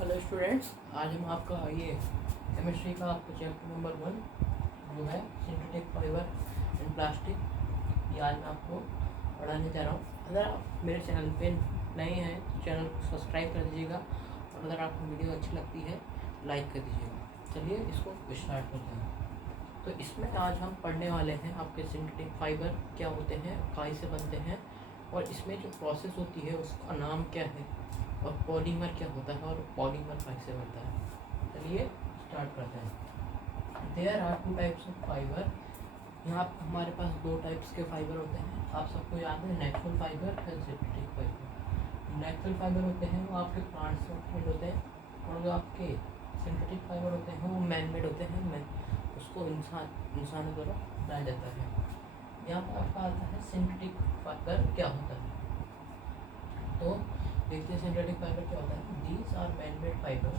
Hello students, आज हम आपका ये केमिस्ट्री का आपका चैप्टर नंबर 1 जो है सिंथेटिक फाइबर एंड प्लास्टिक, ये आज मैं आपको पढ़ाने जा रहा हूँ। अगर आप मेरे चैनल पे नए हैं तो चैनल को सब्सक्राइब कर दीजिएगा और अगर आपको वीडियो अच्छी लगती है लाइक कर दीजिएगा। चलिए इसको स्टार्ट करते हैं। तो इसमें आज हम पढ़ने वाले हैं आपके सिंथेटिक फाइबर क्या होते हैं, काई से बनते हैं और इसमें जो प्रोसेस होती है उसका नाम क्या है और पॉलीमर क्या होता है और पॉलीमर कैसे बनता है। चलिए स्टार्ट करते हैं। There are two types of fibre. यहाँ हमारे पास दो टाइप्स के फाइबर होते हैं, आप सबको याद है, natural fibre and synthetic fibre. Natural fibre होते हैं वो आपके प्लांट्स से obtained होते हैं और जो आपके सिंथेटिक फाइबर होते हैं वो मैन मेड होते हैं, उसको इंसानों द्वारा बनाया जाता है। यहाँ पर आपका आता है सिंथेटिक फाइबर क्या होता है। तो देखते हैं सिंथेटिक फाइबर क्या होता है। These are man made fibre,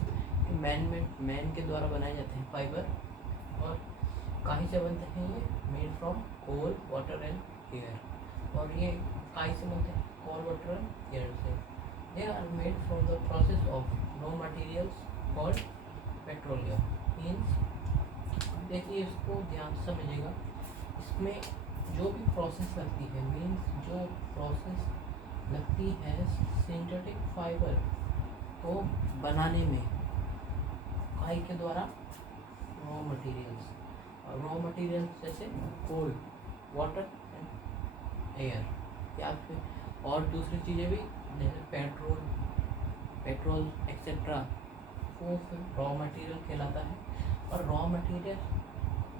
man के द्वारा बनाए जाते हैं फाइबर और काई से बनते हैं ये, made from coal water and air. और ये काई से बनते हैं, कोल वाटर एंड एयर से। They are made from the process of raw materials called petroleum. Means देखिए, इसको ध्यान से समझिएगा, इसमें जो भी प्रोसेस लगती है, मीन्स जो प्रोसेस लगती है सिंथेटिक फाइबर को बनाने में काई के द्वारा रॉ मटेरियल्स, और रॉ मटेरियल्स जैसे कोल वाटर एंड एयर, या फिर और दूसरी चीज़ें भी जैसे पेट्रोल एक्सेट्रा, वो फिर रॉ मटेरियल कहलाता है। और रॉ मटेरियल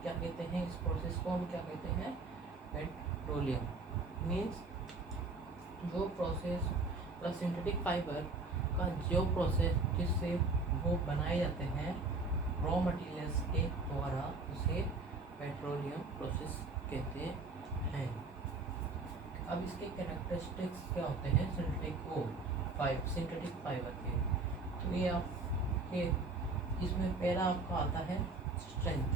क्या कहते हैं, इस प्रोसेस को हम क्या कहते हैं, पेट्रोलियम। मीन्स जो प्रोसेस प्लस सिंथेटिक फाइबर का जो प्रोसेस जिससे वो बनाए जाते हैं रॉ मटेरियल्स के द्वारा, उसे पेट्रोलियम प्रोसेस कहते हैं। अब इसके कैरेक्टरिस्टिक्स क्या होते हैं सिंथेटिक फाइबर के। तो ये आपके इसमें पहला आपका आता है स्ट्रेंथ।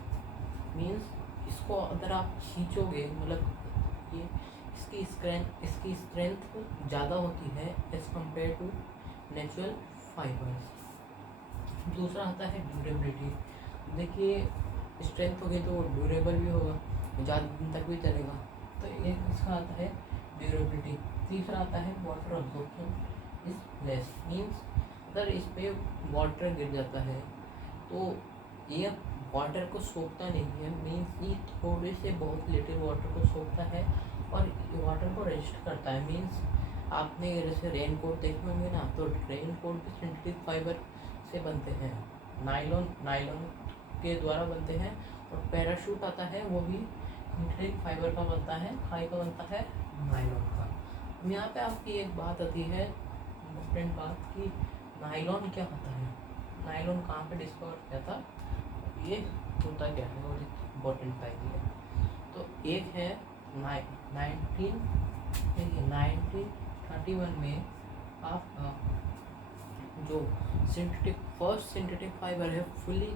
मीन्स इसको अगर आप खींचोगे, मतलब ये इसकी स्ट्रेंथ ज़्यादा होती है as compared to natural fibres. दूसरा आता है ड्यूरेबिलिटी। देखिए, स्ट्रेंथ होगी तो ड्यूरेबल भी होगा, ज़्यादा दिन तक भी चलेगा, तो एक इसका आता है ड्यूरेबिलिटी। तीसरा आता है water absorption is less. Means अगर इस पर वाटर गिर जाता है तो ये वाटर को सोखता नहीं है, मीन्स ये थोड़े से बहुत लिटिल वाटर को सोखता है और वाटर को रेजिस्ट करता है। मीन्स आपने जैसे रेन कोट देखे होंगे ना, तो रेन कोट भी सिंथेटिक फाइबर से बनते हैं, नायलॉन के द्वारा बनते हैं। और पैराशूट आता है वो भी सिंथेटिक फाइबर का बनता है, खाई का बनता है नायलॉन का। यहाँ पे आपकी एक बात आती है, इम्पोर्टेंट बात, कि नायलॉन क्या होता है, नायलॉन कहाँ पे डिस्कवर किया था, ये होता क्या है, और इम्पोर्टेंट बात है। तो एक है 1931 में आपका जो फर्स्ट सिंथेटिक फाइबर है, फुली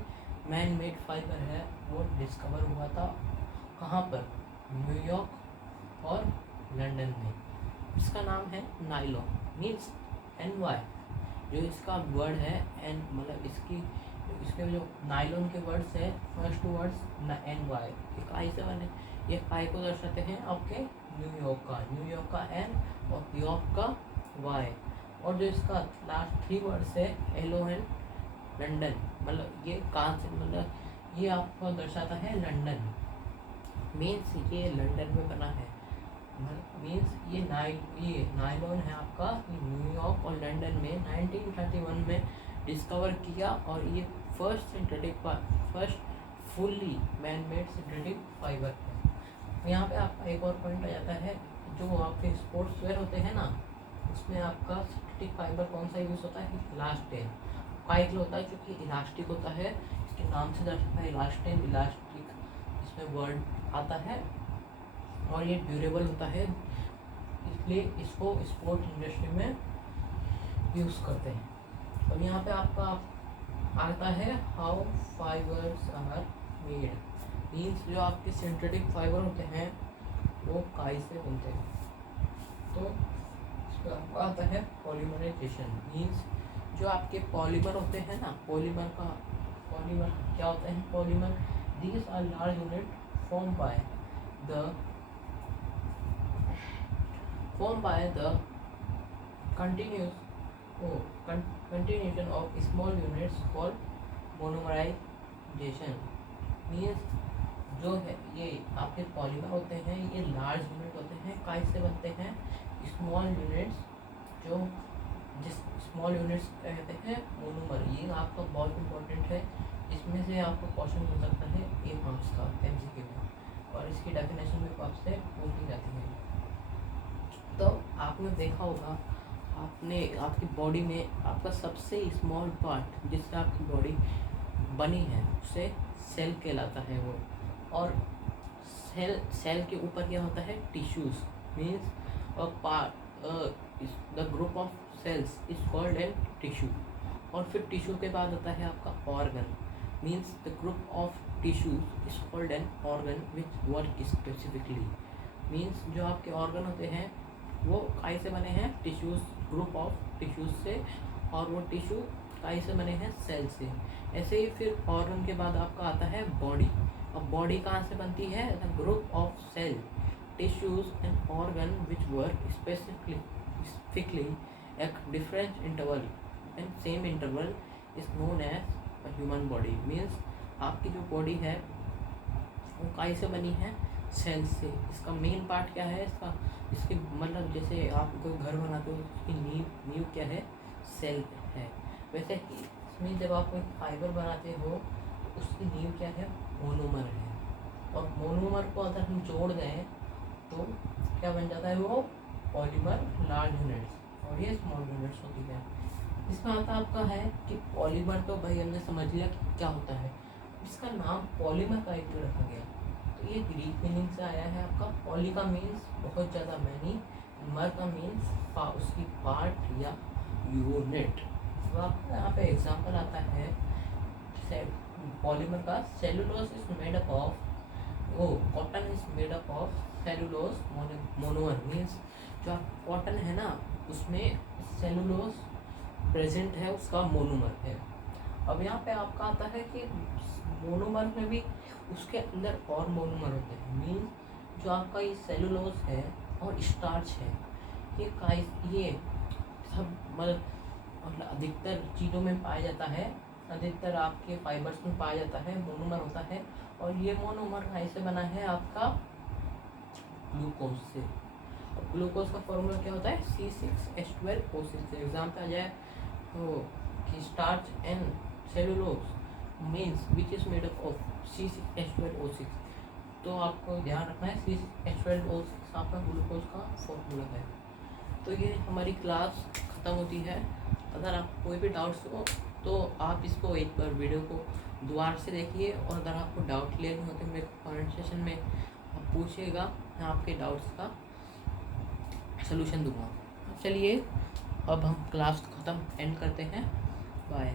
मैन मेड फाइबर है, वो डिस्कवर हुआ था कहाँ पर, न्यूयॉर्क और लंदन में। इसका नाम है नायलॉन, मीन्स NY, जो इसका वर्ड है एन, मतलब इसके जो नायलॉन के वर्ड्स है, फर्स्ट वर्ड्स NY, ये काई से बने, ये काई को दर्शाते हैं आपके न्यूयॉर्क का N और यॉर्क का Y, और जो इसका लास्ट 3 वर्ड्स है LON, लंदन, मतलब ये कहाँ से, मतलब ये आपको दर्शाता है लंदन। मीन्स ये लंदन में बना है, मीन्स ये नायलॉन है आपका, न्यूयॉर्क और लंदन में 1931 में डिस्कवर किया, और ये first fully man made synthetic fibre है। यहाँ पे आपका एक और पॉइंट आ जाता है, जो आपके स्पोर्ट्स वेयर होते हैं ना, उसमें आपका सिंथेटिक फाइबर कौन सा यूज़ होता है, इलास्टेन। काइट होता है क्योंकि इलास्टिक होता है, इसके नाम से दर्शाता है इलास्टेन, इलास्टिक इसमें वर्ड आता है, और ये ड्यूरेबल होता है, इसलिए इसको स्पोर्ट इंडस्ट्री में यूज़ करते हैं। और यहाँ पे आपका आता है how fibres are made. Means जो आपके सिंथेटिक फाइबर होते हैं वो काई से बनते हैं। तो इसका आता है पॉलीमराइजेशन। मीन्स जो आपके पॉलीमर होते हैं ना, पॉलीमर क्या होते हैं? Polymer these are large unit form by the continuation of small units called monomerization। Means जो है ये आपके पॉलीमर होते हैं, ये लार्ज यूनिट होते हैं। काय से बनते हैं? Small units. जो जिस स्मॉल यूनिट्स क्या कहते हैं? मोनोमर। ये आपका बहुत इंपॉर्टेंट है, इसमें से आपको क्वेश्चन हो सकता है 1 मार्क्स का MCQ में, और इसकी डेफिनेशन भी आपसे पूछी जाती है। तो आपने देखा होगा, आपकी बॉडी में आपका सबसे स्मॉल पार्ट जिससे आपकी बॉडी बनी है उसे सेल कहलाता है वो। और सेल के ऊपर क्या होता है? Tissues. Means the group of cells is called an tissue. और फिर टिश्यू के बाद आता है आपका organ. Means the group of tissues is called an organ which work specifically. Means जो आपके ऑर्गन होते हैं वो काय से बने हैं? टिश्यूज, ग्रुप ऑफ टिश्यूज से, और वो टिश्यू काय से बने हैं? सेल से। ऐसे ही फिर ऑर्गन के बाद आपका आता है बॉडी। अब बॉडी कहाँ से बनती है? The group of cell, tissues and organ which work specifically at different interval and same interval is known as human body. Means आपकी जो बॉडी है वो काय से बनी है? सेल से। इसका मेन पार्ट क्या है? इसके मतलब जैसे आप कोई घर बनाते हो, उसकी नींव क्या है? सेल है। वैसे ही इसमें जब आप कोई फाइबर बनाते हो तो उसकी नींव क्या है? मोनोमर है। और मोनोमर को अगर हम जोड़ दें तो क्या बन जाता है? वो पॉलीमर लार्ज यूनिट्स, और ये स्मॉल यूनिट्स होती है। इसमें आता आपका है कि पॉलीमर, तो भाई हमने समझ लिया कि क्या होता है। इसका नाम पॉलीमर का क्यों रखा गया? तो ये ग्रीक मीनिंग से आया है आपका। पॉली का मीन्स बहुत ज़्यादा, मैनी। मर का मीन्स उसकी पार्ट या यूनिट। तो आपको यहाँ पे एग्जांपल आता है पॉलीमर का। Cellulose is made up of, cotton is made up of cellulose monomer. Means जो कॉटन है ना उसमें सेलुलोज प्रेजेंट है, उसका मोनोमर है। अब यहाँ पे आपका आता है कि मोनोमर में भी उसके अंदर और मोनोमर होते हैं। मीन्स जो आपका ये सेलुलोज है और स्टार्च है, ये सब मतलब अधिकतर चीज़ों में पाया जाता है, अधिकतर आपके फाइबर्स में पाया जाता है, मोनोमर होता है। और ये मोनोमर कैसे बना है? आपका ग्लूकोज से। और ग्लूकोज का फॉर्मूला क्या होता है? C6H12O6। एग्जाम पे आ जाए तो कि starch and cellulose means which is made up of C6H12O6। तो आपको ध्यान रखना है C6H12O6 आपका ग्लूकोज का फॉर्मूला है। तो ये हमारी क्लास ख़त्म होती है। अगर आप कोई भी डाउट्स हो तो आप इसको एक बार वीडियो को दोबारा से देखिए, और अगर आपको डाउट लेने हो तो मेरे कमेंट सेशन में आप पूछिएगा, मैं आपके डाउट्स का सलूशन दूंगा। चलिए अब हम क्लास ख़त्म एंड करते हैं। बाय।